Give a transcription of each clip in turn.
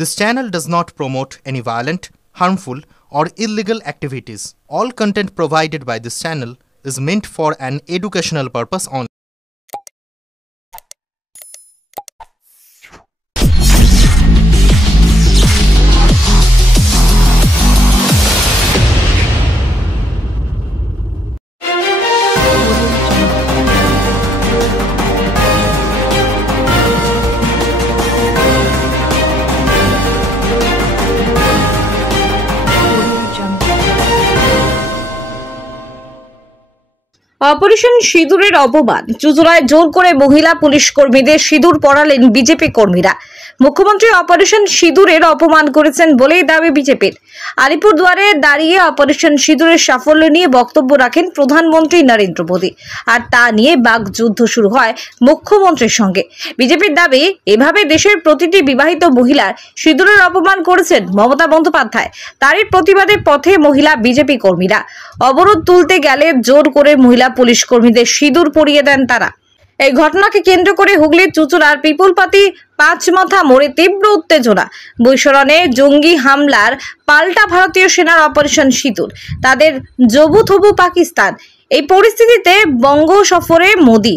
This channel does not promote any violent, harmful, or illegal activities. All content provided by this channel is meant for an educational purpose only. Operation সিঁদুরের অপবাদ। চুঁচুড়ায় জোর করে মহিলা police কর্মীদের সিঁদুর পরালেন BJP কর্মীরা। মুখ্যমন্ত্রী অপারেশন সিঁদুরের অপমান করেছেন বলেই দাবি বিজেপির। আলিপুরদুয়ারে দাঁড়িয়ে অপারেশন সিঁদুরের সাফল্য নিয়ে বক্তব্য রাখেন প্রধানমন্ত্রী নরেন্দ্র মোদী, আর তা নিয়ে বাকযুদ্ধ শুরু হয় মুখ্যমন্ত্রীর সঙ্গে। বিজেপির দাবি, এভাবে দেশের প্রতিটি বিবাহিত মহিলার সিঁদুরের অপমান করেছেন মমতা বন্দ্যোপাধ্যায়। তারই প্রতিবাদে পথে মহিলা বিজেপি কর্মীরা। অবরোধ তুলতে গেলে জোর করে মহিলা পুলিশ কর্মীদের সিঁদুর পরিয়ে দেন তারা। এই ঘটনাকে কেন্দ্র করে হুগলির চুঁচুড়ার পিপুলপাতি পাঁচমাথা মোড়ে তীব্র উত্তেজনা। বৈশরণে জঙ্গি হামলার পাল্টা ভারতীয় সেনার অপারেশন সিঁদুর, তাদের জবুথবু পাকিস্তান। এই পরিস্থিতিতে বঙ্গ সফরে মোদী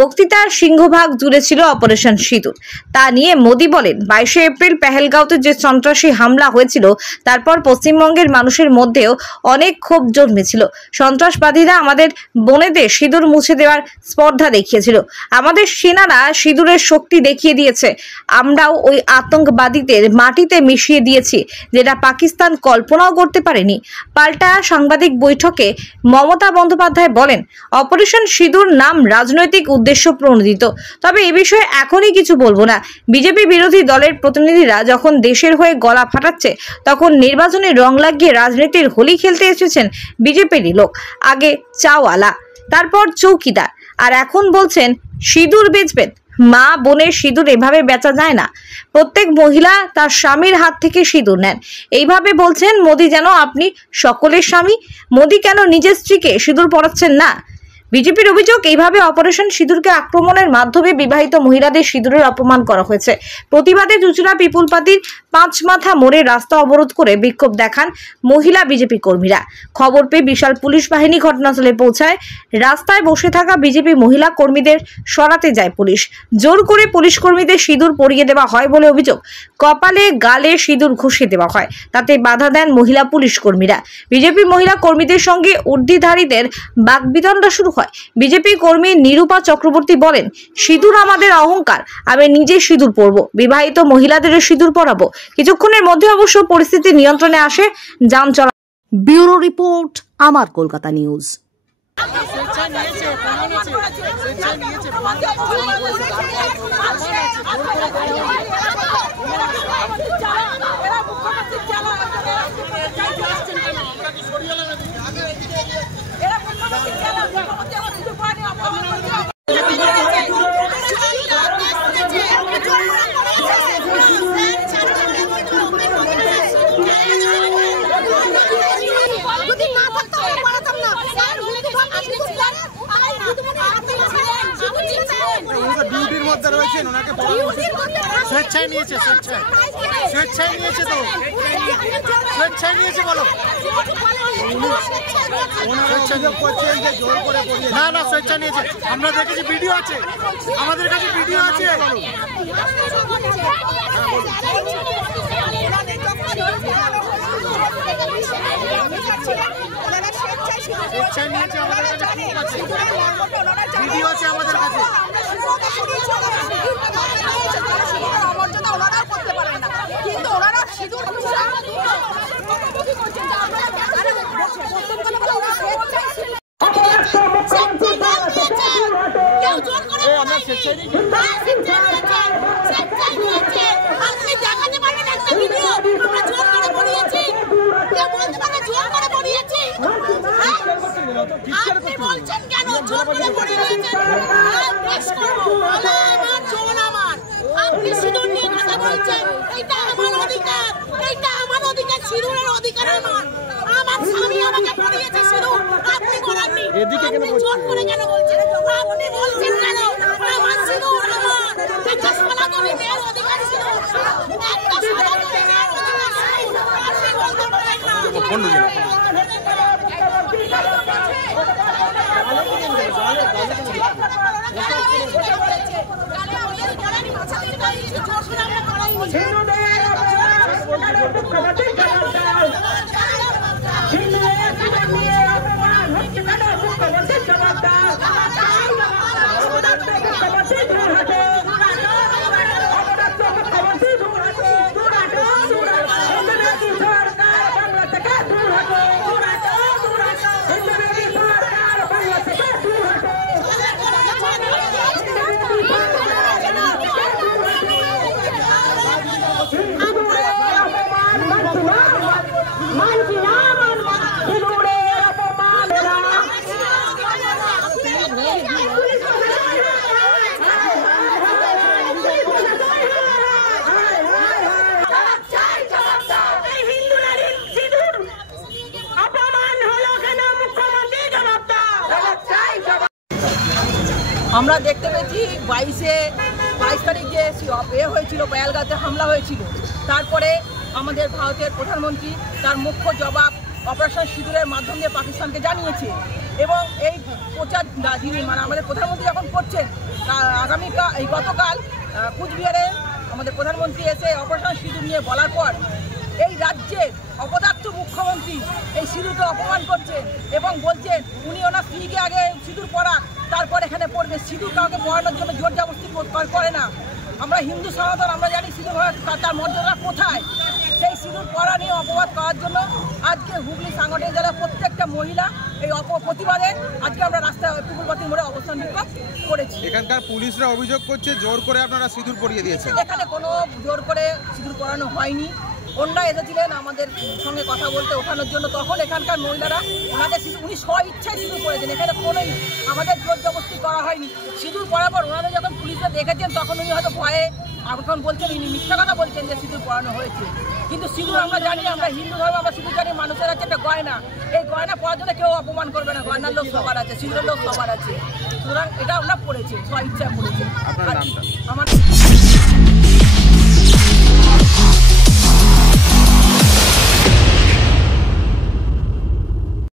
বক্তৃতার সিংহভাগ জুড়ে ছিল অপারেশন সিঁদুর। তা নিয়ে মোদী বলেন, 22শে এপ্রিল পেহেলগাঁওতে যে সন্ত্রাসী হামলা হয়েছিল, তারপর পশ্চিমবঙ্গের মানুষের মধ্যেও অনেক ক্ষোভ জন্মেছিল। সন্ত্রাসবাদীরা আমাদের বোনেদের সিঁদুর মুছে দেওয়ার স্পর্ধা দেখিয়েছিল। আমাদের সেনারা সিঁদুরের শক্তি দেখিয়ে দিয়েছে। আমরাও ওই আতঙ্কবাদীদের মাটিতে মিশিয়ে দিয়েছি, যেটা পাকিস্তান কল্পনাও করতে পারেনি। পাল্টা সাংবাদিক বৈঠকে মমতা বন্দ্যোপাধ্যায় বলেন, অপারেশন সিঁদুর নাম রাজনৈতিক উদ্দেশ্য প্রণোদিত, তবে এ বিষয়ে এখনই কিছু বলবো না। বিজেপি বিরোধী দলের প্রতিনিধিরা যখন দেশের হয়ে গলা ফাটাচ্ছে, তখন নির্বাচনে রং লাগিয়ে রাজনীতির হোলি খেলতে এসেছেন বিজেপিরই লোক। আগে চাওয়ালা, তারপর চৌকিদার, আর এখন বলছেন সিঁদুর বেচবেন। মা বোনের সিঁদুর এভাবে বেচা যায় না। প্রত্যেক মহিলা তার স্বামীর হাত থেকে সিঁদুর নেন। এইভাবে বলছেন মোদী যেন আপনি সকলের স্বামী। মোদী কেন নিজের স্ত্রীকে সিঁদুর পরাচ্ছেন না? বিজেপির অভিযোগ, এইভাবে অপারেশন সিঁদুরকে আক্রমণের মাধ্যমে বিবাহিত মহিলাদের সিঁদুরের অপমান করা হয়েছে। প্রতিবাদে চুঁচুড়া পিপুলপাতির পাঁচমাথা মোড়ে রাস্তা অবরোধ করে বিক্ষোভ দেখান মহিলা বিজেপি কর্মীরা। খবর পেয়ে বিশাল পুলিশ বাহিনী ঘটনাস্থলে পৌঁছায়। রাস্তায় বসে থাকা বিজেপি মহিলা কর্মীদের সরাতে যায় পুলিশ। জোর করে পুলিশ কর্মীদের সিঁদুর পরিয়ে দেওয়া হয় বলে অভিযোগ। কপালে গালে সিঁদুর ঘষে দেওয়া হয়, তাতে বাধা দেন মহিলা পুলিশ কর্মীরা। বিজেপি মহিলা কর্মীদের সঙ্গে উর্দিধারীদের বাকবিতণ্ডা শুরু হয়। বিজেপি কর্মী নিরূপা চক্রবর্তী বলেন, সিঁদুর আমাদের অহংকার, আমি নিজে সিঁদুর পরবো, বিবাহিত মহিলাদেরও সিঁদুর পরাবো। কিছুক্ষণের মধ্যে অবশ্য পরিস্থিতি নিয়ন্ত্রণে আসে। যান চলা। ব্যুরো রিপোর্ট, আমার কলকাতা নিউজ। স্বেচ্ছায় নিয়েছে, স্বেচ্ছায় নিয়েছে তো, স্বেচ্ছায় নিয়েছে বলো না, না স্বেচ্ছা নিয়েছে। আমরা দেখেছি, ভিডিও আছে, আমাদের কাছে ভিডিও আছে। স্বেচ্ছায় নিয়েছে, আমাদের কাছে প্রুফ আছে, ভিডিও আছে আমাদের কাছে। আপনি বলছেন কেন জোর করে পড়ে নিয়েছেন? দেশ করব, আমার জীবন আমার। আপনি সিঁদুর নিয়ে কথা বলছেন, এটা আমার অধিকার, এটা আমার অধিকার, সিঁদুরের অধিকার আমার। আমার স্বামী আমাকে পড়িয়েছে সিঁদুর, আপনি করাননি। আপনি জোর করে কেন বলছেন? আপনি বলছেন কেন আমার সিঁদুর আমার? একটা সনাতনী মেয়ের অধিকার সিঁদুর, একটা সনাতনী ফোন ঢুকিয়ে নাও। আমরা দেখতে পেয়েছি 22 তারিখ যে হয়েছিল, পেহেলগাঁওতে হামলা হয়েছিল, তারপরে আমাদের ভারতের প্রধানমন্ত্রী তার মুখ্য জবাব অপারেশন সিঁদুরের মাধ্যম দিয়ে পাকিস্তানকে জানিয়েছে। এবং এই প্রচার যিনি মানে আমাদের প্রধানমন্ত্রী যখন করছেন, গতকাল কুচবিহারে আমাদের প্রধানমন্ত্রী এসে অপারেশন সিঁদুর নিয়ে বলার পর এই রাজ্যের অপদার্থ মুখ্যমন্ত্রী এই সিঁদুরকে অপমান করছেন এবং বলছেন উনি ওনার স্ত্রীকে আগে সিঁদুর পরান, তারপর এখানে পড়বে। সিঁদুর কাউকে পরানোর জন্য জোর জবরদস্তি করে না। আমরা হিন্দু সনাতন, আমরা জানি সিঁদুর তার মর্যাদা কোথায়। সেই সিঁদুর পরা নিয়ে অপবাদ করার জন্য আজকে হুগলি সাংগঠনিক জেলার প্রত্যেকটা মহিলা এই প্রতিবাদে আজকে আমরা রাস্তায় পুকুরবাতির মোড়ে অবস্থান বিক্ষোভ করেছি। এখানকার পুলিশরা অভিযোগ করছে জোর করে আপনারা সিঁদুর পরিয়ে দিয়েছেন। এখানে কোনো জোর করে সিঁদুর পরানো হয়নি। অন্যরা এসেছিলেন আমাদের সঙ্গে কথা বলতে ওঠানোর জন্য, তখন এখানকার মহিলারা ওনাদের উনি স্ব ইচ্ছায় সিঁদুর পরেছেন। এখানে কোনোই আমাদের জোর জবরদস্তি করা হয়নি। সিঁদুর পরার পর ওনাদের যখন পুলিশরা দেখেছেন তখন উনি হয়তো ভয়ে এখন বলছেন, উনি মিথ্যা কথা বলছেন যে সিঁদুর পরানো হয়েছে। কিন্তু সিঁদুর আমরা জানি, আমরা হিন্দু ধর্ম, আমরা সিঁদুর জানি মানুষের আছে একটা গয়না। এই গয়না পরার জন্য কেউ অপমান করবে না। গয়নার লোক সবার আছে, সিঁদুরের লোক সবার আছে। সুতরাং এটা আমরা পড়েছি, স্ব ইচ্ছায় পড়েছি।